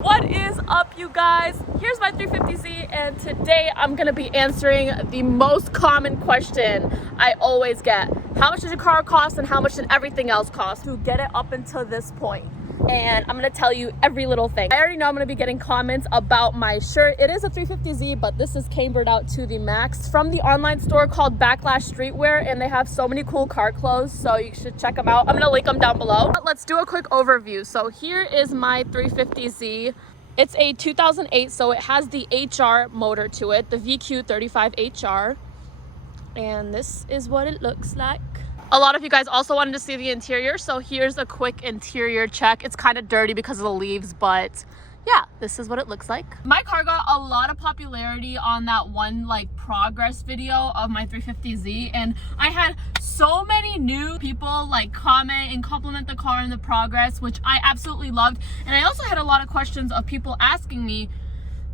What is up, you guys? Here's my 350Z, and today I'm gonna be answering the most common question I always get. How much does your car cost and how much did everything else cost to get it up until this point? And I'm gonna tell you every little thing. I already know I'm gonna be getting comments about my shirt. It is a 350Z, but this is cambered out to the max from the online store called Backlash Streetwear, and they have so many cool car clothes, so you should check them out. I'm gonna link them down below. But let's do a quick overview. So here is my 350Z. It's a 2008, so it has the HR motor to it, the VQ35 HR. And this is what it looks like. A lot of you guys also wanted to see the interior, so here's a quick interior check. It's kind of dirty because of the leaves, but yeah, this is what it looks like. My car got a lot of popularity on that one progress video of my 350Z, and I had so many new people comment and compliment the car and the progress, which I absolutely loved. And I also had a lot of questions of people asking me,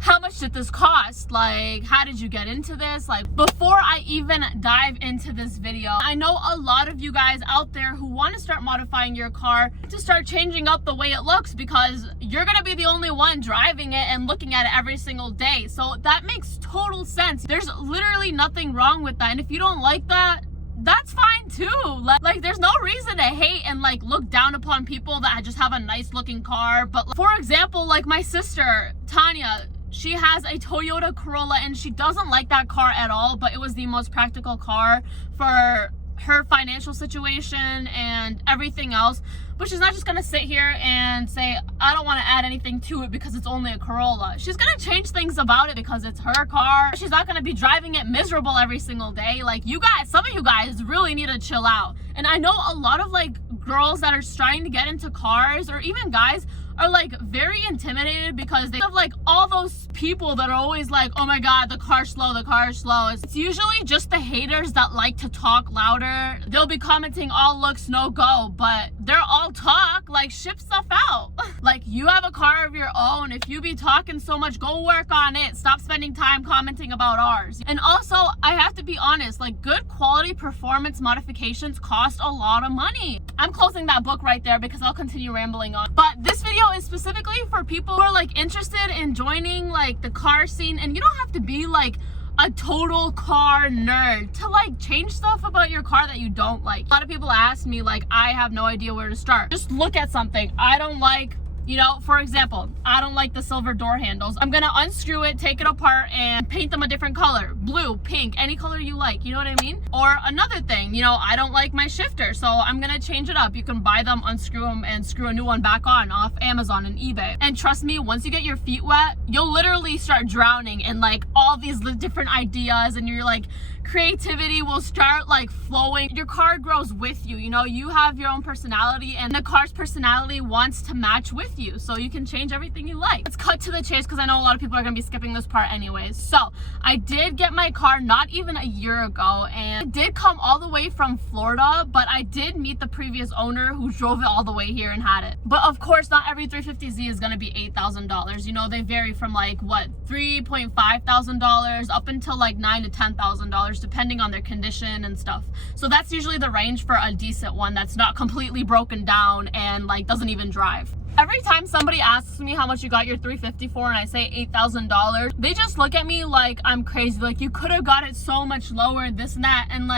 how much did this cost? How did you get into this? Before I even dive into this video, I know a lot of you guys out there who want to start modifying your car to start changing up the way it looks, because you're going to be the only one driving it and looking at it every single day. So that makes total sense. There's literally nothing wrong with that. And if you don't like that, that's fine too. There's no reason to hate and look down upon people that just have a nice looking car. But for example, my sister, Tanya, she has a Toyota Corolla and she doesn't like that car at all, but it was the most practical car for her financial situation and everything else. But she's not just gonna sit here and say, I don't want to add anything to it because it's only a Corolla. She's gonna change things about it because it's her car. She's not gonna be driving it miserable every single day. You guys, some of you guys really need to chill out. And I know a lot of girls that are trying to get into cars, or even guys, are very intimidated because they have all those people that are always oh my god, the car's slow, the car's slow. It's usually just the haters that like to talk louder. They'll be commenting all looks, no go, but they're all talk. Ship stuff out. You have a car of your own. If you be talking so much, go work on it. Stop spending time commenting about ours. And also, I have to be honest, good quality performance modifications cost a lot of money. I'm closing that book right there because I'll continue rambling on. But this video is specifically for people who are interested in joining the car scene, and you don't have to be a total car nerd to change stuff about your car that you don't like. A lot of people ask me I have no idea where to start. Just look at something. I don't like, for example, I don't like the silver door handles. I'm gonna unscrew it, take it apart, and paint them a different color. Blue, pink, any color you like, you know what I mean? Or another thing, I don't like my shifter, so I'm gonna change it up. You can buy them, unscrew them, and screw a new one back on off Amazon and eBay. And trust me, once you get your feet wet, you'll literally start drowning in all these different ideas, and your creativity will start flowing. Your car grows with you. You have your own personality, and the car's personality wants to match with you, so you can change everything you like. Let's cut to the chase because I know a lot of people are gonna be skipping this part anyways. So I did get my car not even a year ago, and it did come all the way from Florida, but I did meet the previous owner who drove it all the way here and had it. But of course, not every 350Z is gonna be $8,000. They vary from what, $3,500 up until $9,000 to $10,000 depending on their condition and stuff. So that's usually the range for a decent one that's not completely broken down and doesn't even drive. Every time somebody asks me how much you got your 350 for and I say $8,000, they just look at me like I'm crazy. You could have got it so much lower, this and that. And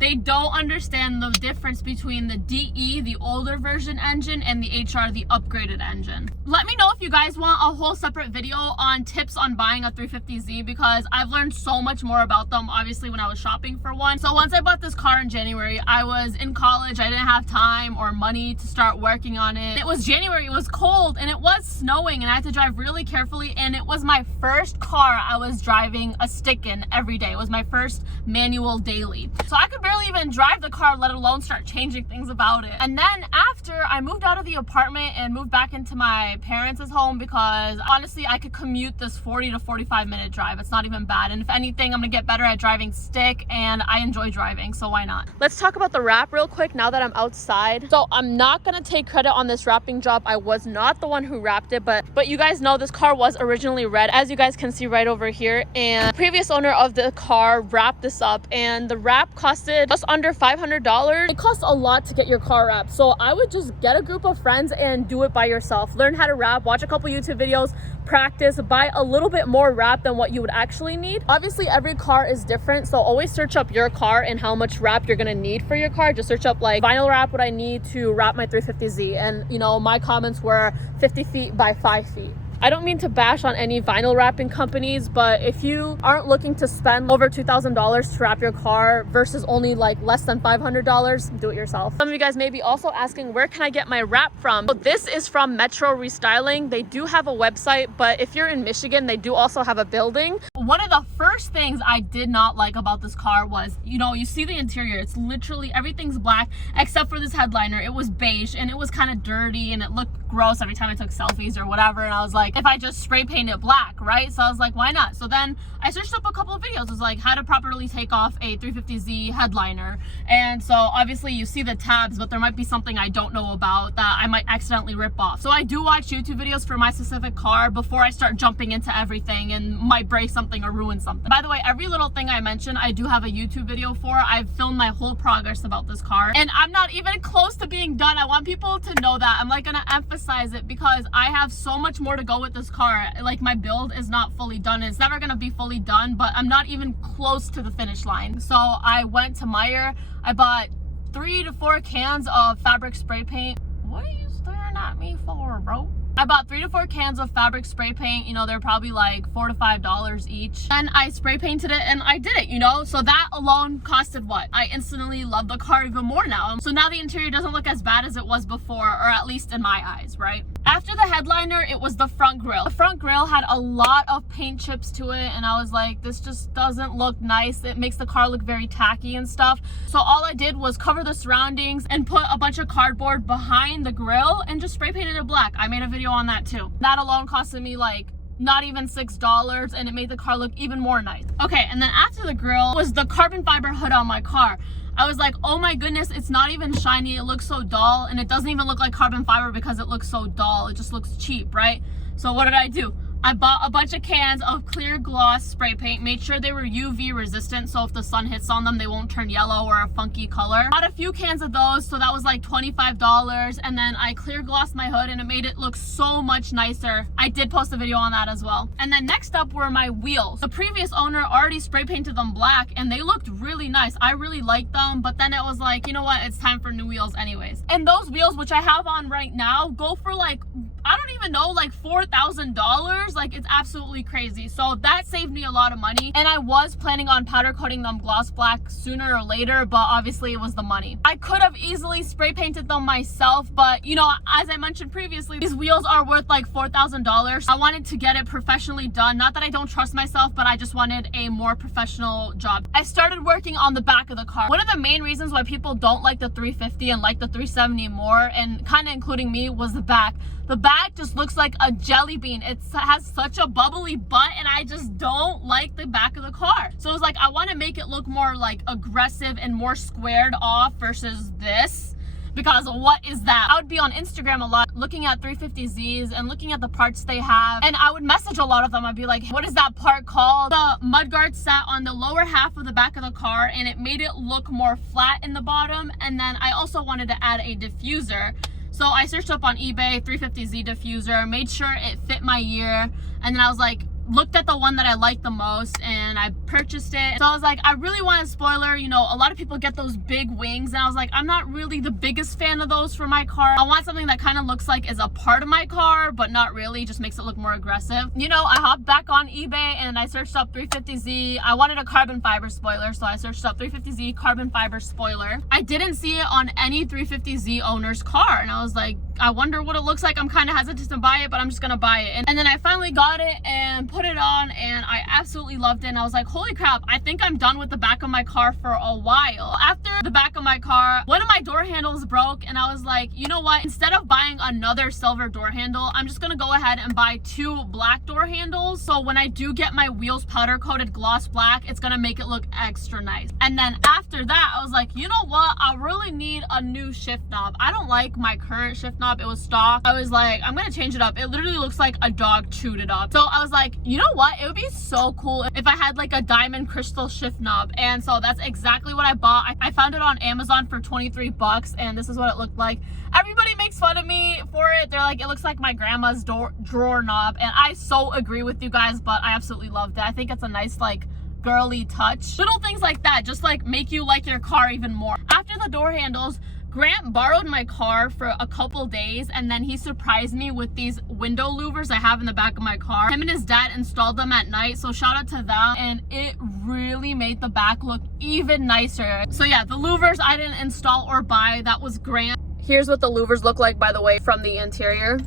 they don't understand the difference between the DE, the older version engine, and the HR, the upgraded engine. Let me know if you guys want a whole separate video on tips on buying a 350Z, because I've learned so much more about them, obviously, when I was shopping for one. So once I bought this car in January, I was in college. I didn't have time or money to start working on it. It was January, it was cold, and it was snowing, and I had to drive really carefully, and it was my first car I was driving a stick in every day. It was my first manual daily. So I could barely even drive the car, let alone start changing things about it. And then after I moved out of the apartment and moved back into my parents' home, because honestly I could commute this 40 to 45 minute drive. It's not even bad, and if anything, I'm gonna get better at driving stick, and I enjoy driving, so why not? Let's talk about the wrap real quick now that I'm outside. So I'm not gonna take credit on this wrapping job. I was not the one who wrapped it, but you guys know this car was originally red, as you guys can see right over here, and the previous owner of the car wrapped this up, and the wrap costed budgeted just under $500. It costs a lot to get your car wrapped. So I would just get a group of friends and do it by yourself. Learn how to wrap, watch a couple YouTube videos, practice, buy a little bit more wrap than what you would actually need. Obviously, every car is different. So always search up your car and how much wrap you're gonna need for your car. Just search up like vinyl wrap, what I need to wrap my 350Z. And you know, my comments were 50 feet by 5 feet. I don't mean to bash on any vinyl wrapping companies, but if you aren't looking to spend over $2,000 to wrap your car versus only like less than $500, do it yourself. Some of you guys may be also asking, where can I get my wrap from? So this is from Metro Restyling. They do have a website, but if you're in Michigan, they do also have a building. One of the first things I did not like about this car was, you know, you see the interior, it's literally everything's black except for this headliner. It was beige and it was kind of dirty and it looked gross every time I took selfies or whatever. And I was like, if I just spray paint it black, right? So I was like, why not? So then I searched up a couple of videos. It was like how to properly take off a 350Z headliner. And so obviously you see the tabs, but there might be something I don't know about that I might accidentally rip off. So I do watch YouTube videos for my specific car before I start jumping into everything and might break something or ruin something. By the way, every little thing I mentioned, I do have a YouTube video for. I've filmed my whole progress about this car and I'm not even close to being done. I want people to know that. I'm like gonna emphasize it because I have so much more to go with this car. Like my build is not fully done. It's never gonna be fully done, but I'm not even close to the finish line. So I went to Meijer. I bought 3 to 4 cans of fabric spray paint. What are you staring at me for, bro? I bought 3 to 4 cans of fabric spray paint. You know, they're probably like $4 to $5 each. And I spray painted it and I did it, you know? So that alone costed what? I instantly love the car even more now. So now the interior doesn't look as bad as it was before, or at least in my eyes, right? After the headliner, it was the front grille. The front grille had a lot of paint chips to it and I was like, this just doesn't look nice. It makes the car look very tacky and stuff. So all I did was cover the surroundings and put a bunch of cardboard behind the grille and just spray painted it black. I made a video on that too. That alone costed me like not even $6 and it made the car look even more nice. Okay, and then after the grille was the carbon fiber hood on my car. I was like, oh my goodness, it's not even shiny. It looks so dull and it doesn't even look like carbon fiber because it looks so dull. It just looks cheap, right? So what did I do? I bought a bunch of cans of clear gloss spray paint, made sure they were UV resistant, so if the sun hits on them, they won't turn yellow or a funky color. Bought a few cans of those, so that was like $25, and then I clear glossed my hood and it made it look so much nicer. I did post a video on that as well. And then next up were my wheels. The previous owner already spray painted them black and they looked really nice. I really liked them, but then it was like, you know what, it's time for new wheels anyways. And those wheels, which I have on right now, go for like, I don't even know, like $4,000. Like, it's absolutely crazy. So that saved me a lot of money. And I was planning on powder coating them gloss black sooner or later, but obviously it was the money. I could have easily spray painted them myself, but you know, as I mentioned previously, these wheels are worth like $4,000. I wanted to get it professionally done. Not that I don't trust myself, but I just wanted a more professional job. I started working on the back of the car. One of the main reasons why people don't like the 350 and like the 370 more, and kind of including me, was the back. The back just looks like a jelly bean. It has such a bubbly butt and I just don't like the back of the car. So it was like, I want to make it look more like aggressive and more squared off versus this. Because what is that? I would be on Instagram a lot looking at 350Zs and looking at the parts they have, and I would message a lot of them. I'd be like, what is that part called? The mudguard sat on the lower half of the back of the car and it made it look more flat in the bottom. And then I also wanted to add a diffuser. So I searched up on eBay 350Z diffuser, made sure it fit my ear, and then I was like, looked at the one that I liked the most and I purchased it. So I was like, I really want a spoiler. You know, a lot of people get those big wings and I was like, I'm not really the biggest fan of those for my car. I want something that kind of looks like is a part of my car, but not really, just makes it look more aggressive. You know, I hopped back on eBay and I searched up 350Z. I wanted a carbon fiber spoiler, so I searched up 350Z carbon fiber spoiler. I didn't see it on any 350Z owner's car and I was like, I wonder what it looks like. I'm kind of hesitant to buy it, but I'm just gonna buy it. And then I finally got it and put it on and I absolutely loved it. And I was like, holy crap, I think I'm done with the back of my car for a while. After the back of my car, one of my door handles broke and I was like, you know what? Instead of buying another silver door handle, I'm just gonna go ahead and buy 2 black door handles. So when I do get my wheels powder coated gloss black, it's gonna make it look extra nice. And then after that, I was like, you know what? I really need a new shift knob. I don't like my current shift knob knob. It was stock. I was like, I'm gonna change it up. It literally looks like a dog chewed it up. So I was like, you know what? It would be so cool if I had like a diamond crystal shift knob. And so that's exactly what I bought. I found it on Amazon for 23 bucks, and this is what it looked like. Everybody makes fun of me for it. They're like, it looks like my grandma's drawer knob, and I so agree with you guys, but I absolutely loved it. I think it's a nice like girly touch. Little things like that just like make you like your car even more. After the door handles, Grant borrowed my car for a couple days, and then he surprised me with these window louvers I have in the back of my car. Him and his dad installed them at night, so shout out to them, and it really made the back look even nicer. So yeah, the louvers I didn't install or buy, that was Grant. Here's what the louvers look like, by the way, from the interior.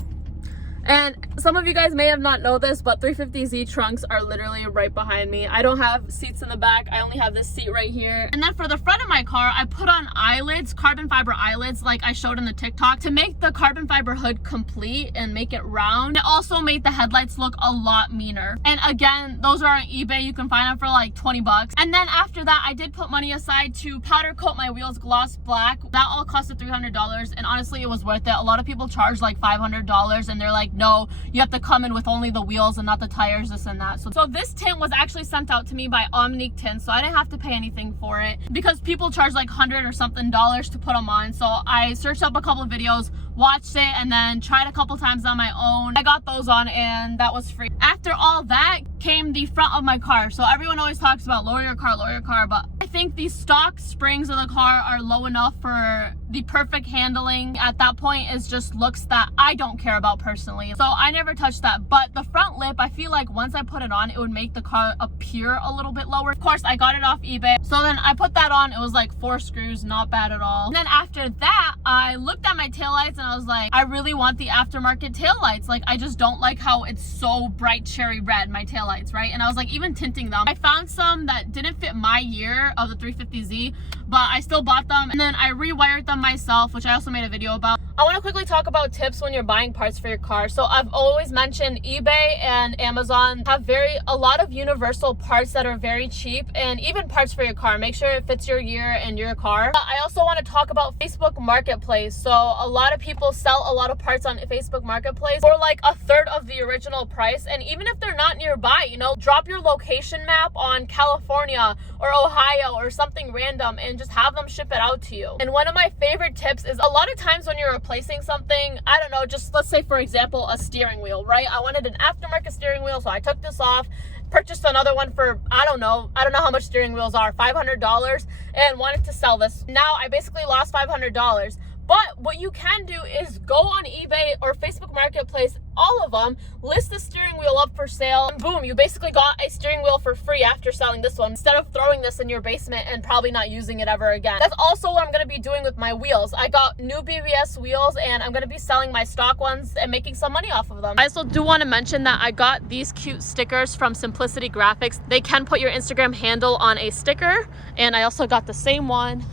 And some of you guys may have not know this, but 350Z trunks are literally right behind me. I don't have seats in the back. I only have this seat right here. And then for the front of my car, I put on eyelids, carbon fiber eyelids, like I showed in the TikTok, to make the carbon fiber hood complete and make it round. It also made the headlights look a lot meaner. And again, those are on eBay. You can find them for like 20 bucks. And then after that, I did put money aside to powder coat my wheels gloss black. That all costed $300. And honestly, it was worth it. A lot of people charge like $500, and they're like, no, you have to come in with only the wheels and not the tires, this and that. So this tint was actually sent out to me by Omnique Tint, so I didn't have to pay anything for it because people charge like $100 or something to put them on. So I searched up a couple of videos, watched it, and then tried a couple times on my own. I got those on, and that was free. After all that came the front of my car. So everyone always talks about lower your car, but I think the stock springs of the car are low enough for the perfect handling. At that point, it's just looks that I don't care about personally, so I never touched that. But the front lip, I feel like once I put it on, it would make the car appear a little bit lower. Of course, I got it off eBay, so then I put that on. It was like 4 screws, not bad at all. And then after that, I looked at my taillights and I was like, I really want the aftermarket taillights. Like, I just don't like how it's so bright cherry red, my taillights, right? And I was like, even tinting them, I found some that didn't fit my year of the 350Z, but I still bought them, and then I rewired them myself, which I also made a video about. I want to quickly talk about tips when you're buying parts for your car. So I've always mentioned eBay and Amazon have a lot of universal parts that are very cheap, and even parts for your car. Make sure it fits your year and your car. I also want to talk about Facebook Marketplace. So a lot of people sell a lot of parts on Facebook Marketplace for like a third of the original price, and even if they're not nearby, you know, drop your location map on California or Ohio or something random and just have them ship it out to you. And one of my favorite tips is, a lot of times when you're replacing something, I don't know, just let's say for example a steering wheel, right? I wanted an aftermarket steering wheel, so I took this off, purchased another one for I don't know how much steering wheels are, $500, and wanted to sell this. Now I basically lost $500. But what you can do is go on eBay or Facebook Marketplace, all of them, list the steering wheel up for sale, and boom, you basically got a steering wheel for free after selling this one, instead of throwing this in your basement and probably not using it ever again. That's also what I'm going to be doing with my wheels. I got new BBS wheels, and I'm going to be selling my stock ones and making some money off of them. I also do want to mention that I got these cute stickers from Simplicity Graphics. They can put your Instagram handle on a sticker, and I also got the same one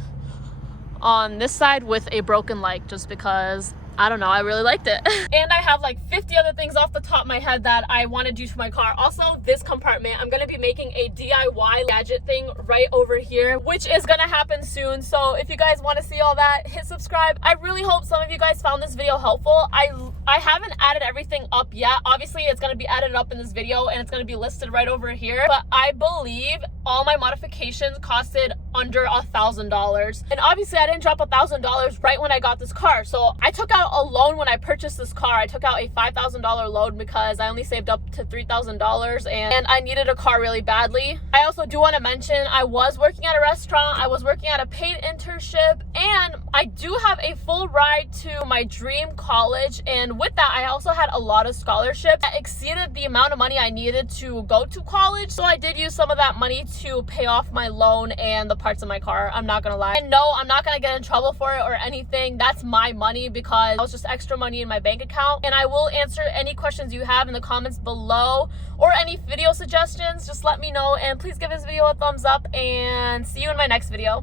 on this side with a broken leg, just because I don't know, I really liked it. And I have like 50 other things off the top of my head that I want to do to my car. Also, this compartment, I'm going to be making a DIY gadget thing right over here, which is going to happen soon. So if you guys want to see all that, hit subscribe. I really hope some of you guys found this video helpful. I haven't added everything up yet. Obviously, it's going to be added up in this video, and it's going to be listed right over here. But I believe all my modifications costed under $1,000. And obviously, I didn't drop $1,000 right when I got this car. So I took out a loan when I purchased this car. I took out a $5,000 loan because I only saved up to $3,000, and I needed a car really badly. I also do want to mention I was working at a restaurant, I was working at a paid internship, and I do have a full ride to my dream college. And with that, I also had a lot of scholarships that exceeded the amount of money I needed to go to college. So I did use some of that money to pay off my loan and the parts of my car. I'm not gonna lie. And no, I'm not gonna get in trouble for it or anything. That's my money because it was just extra money in my bank account. And I will answer any questions you have in the comments below, or any video suggestions. Just let me know, and please give this video a thumbs up, and see you in my next video.